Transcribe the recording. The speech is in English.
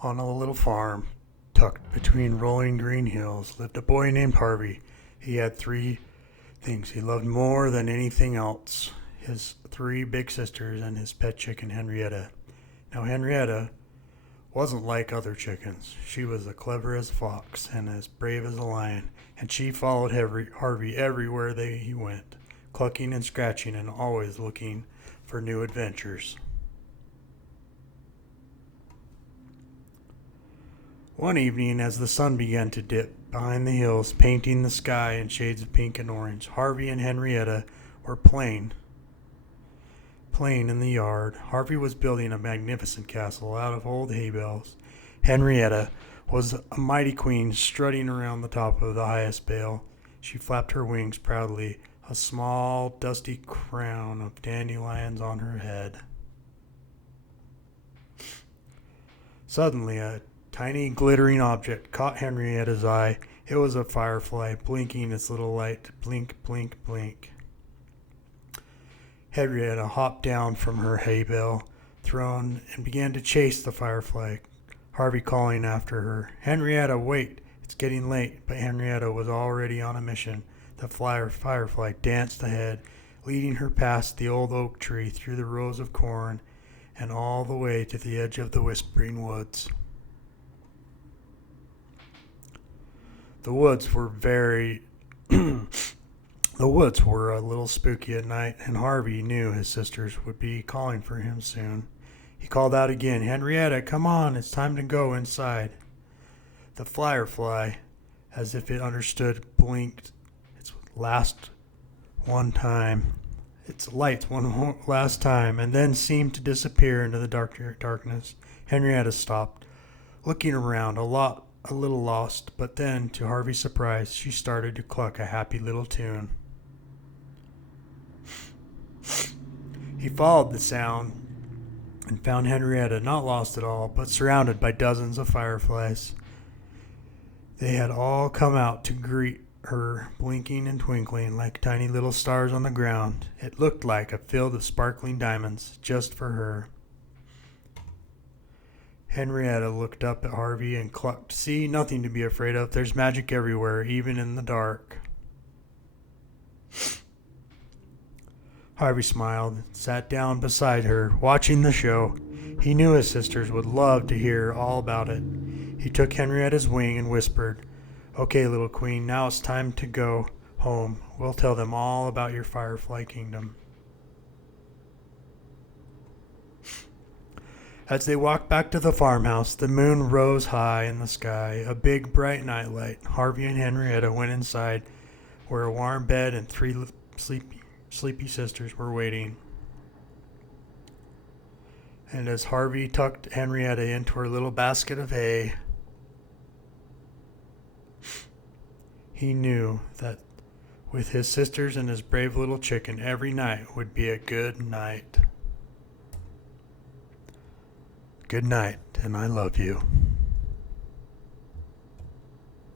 On a little farm tucked between rolling green hills lived a boy named Harvey. He had three things he loved more than anything else: his three big sisters and his pet chicken, Henrietta. Now, Henrietta wasn't like other chickens. She was as clever as a fox and as brave as a lion, and she followed Harvey everywhere he went, clucking and scratching and always looking for new adventures. One evening, as the sun began to dip behind the hills, painting the sky in shades of pink and orange, Harvey and Henrietta were playing in the yard. Harvey was building a magnificent castle out of old hay bales. Henrietta was a mighty queen strutting around the top of the highest bale. She flapped her wings proudly, a small, dusty crown of dandelions on her head. Suddenly, a tiny glittering object caught Henrietta's eye. It was a firefly, blinking its little light. Blink, blink, blink. Henrietta hopped down from her hay bale throne and began to chase the firefly, Harvey calling after her, "Henrietta, wait! It's getting late." But Henrietta was already on a mission. The firefly danced ahead, leading her past the old oak tree, through the rows of corn, and all the way to the edge of the whispering woods. The woods were a little spooky at night, and Harvey knew his sisters would be calling for him soon. He called out again, "Henrietta, come on, it's time to go inside." The firefly, as if it understood, blinked its lights one last time, and then seemed to disappear into the darkness. Henrietta stopped, looking around, a little lost, but then, to Harvey's surprise, she started to cluck a happy little tune. He followed the sound and found Henrietta not lost at all, but surrounded by dozens of fireflies. They had all come out to greet her, blinking and twinkling like tiny little stars on the ground. It looked like a field of sparkling diamonds just for her. Henrietta looked up at Harvey and clucked, "See, nothing to be afraid of. There's magic everywhere, even in the dark." Harvey smiled and sat down beside her, watching the show. He knew his sisters would love to hear all about it. He took Henrietta's wing and whispered, "Okay, little queen, now it's time to go home. We'll tell them all about your firefly kingdom." As they walked back to the farmhouse, the moon rose high in the sky, a big, bright nightlight. Harvey and Henrietta went inside, where a warm bed and three sleepy sisters were waiting. And as Harvey tucked Henrietta into her little basket of hay, he knew that with his sisters and his brave little chicken, every night would be a good night. Good night, and I love you.